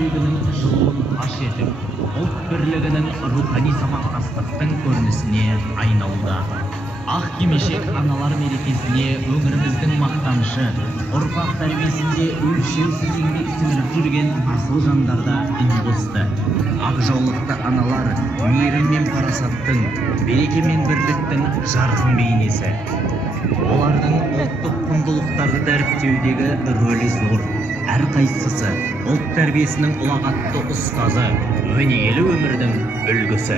жүрегінің жылуын паш етіп, ұлт бірлігінің рухани сабақтастықтың көрінісіне айналуда. Ақ кимешек аналар мерекесіне өңіріміздің мақтанышы, ұрпақ тәрбиесінде өлшеусіз еңбек сіңіріп жүрген асыл жандарда үн қосты. Ақ жаулықты аналар мейірім мен парасаттың, береке мен бірліктің жарқын бейнесі. Олардың ұлттық құндылықтарды дәріптеудегі рөлі зор. Әрқайсысы ұлт тәрбиесінің ұлағатты ұстазы, өнегелі өмірдің үлгісі.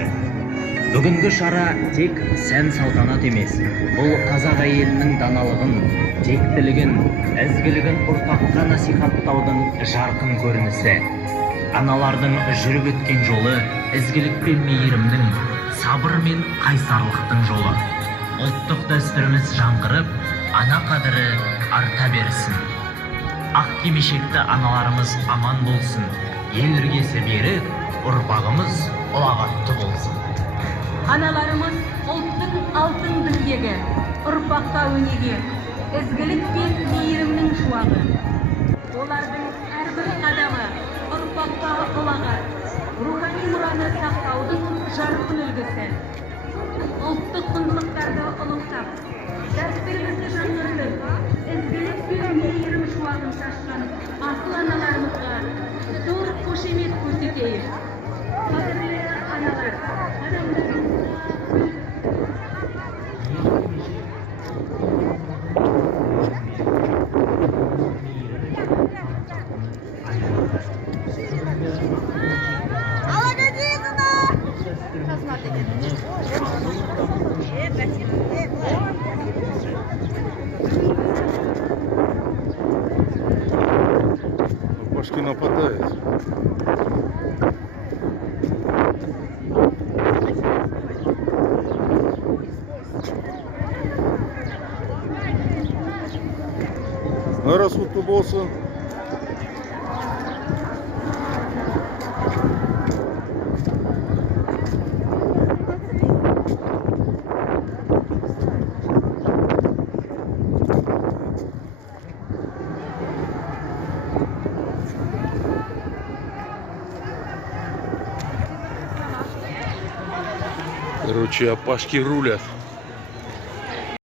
Бүгінгі шара тек сән салтанат емес, бұл қазақ әйелінің даналығын, тектілігін, ізгілігін ұрпаққа насихаттаудың жарқын көрінісі. Аналардың жүріп өткен жолы ізгілік пен мейірімнің, сабыр мен қайсарлықтың жолы. Ұлттық дәстүріміз жаңғырып, ана қадірі арта берсін. Ақ кимешекті аналарымыз аман болсын, ел іргесі берік, ұрпағымыз ұлағатты болсын. Аналарымыз ұлттың алтын діңгегі, ұрпаққа өнеге, ізгілік пен мейірімнің шуағы. Олардың әрбір қадамы ұрпаққа ұлағат, рухани мұраны сақтаудың жарқын үлгісі. Ұлттық құндылықтарды ұлықтап, дәстүрімізді жаңғыртып, ізгілік пен мейірім шуағын шашқан асыл аналарымызға зор қошемет көрсетейік. Қадірлі аналар, Башки нападает. Раз вот болса. Короче, апашки рулят.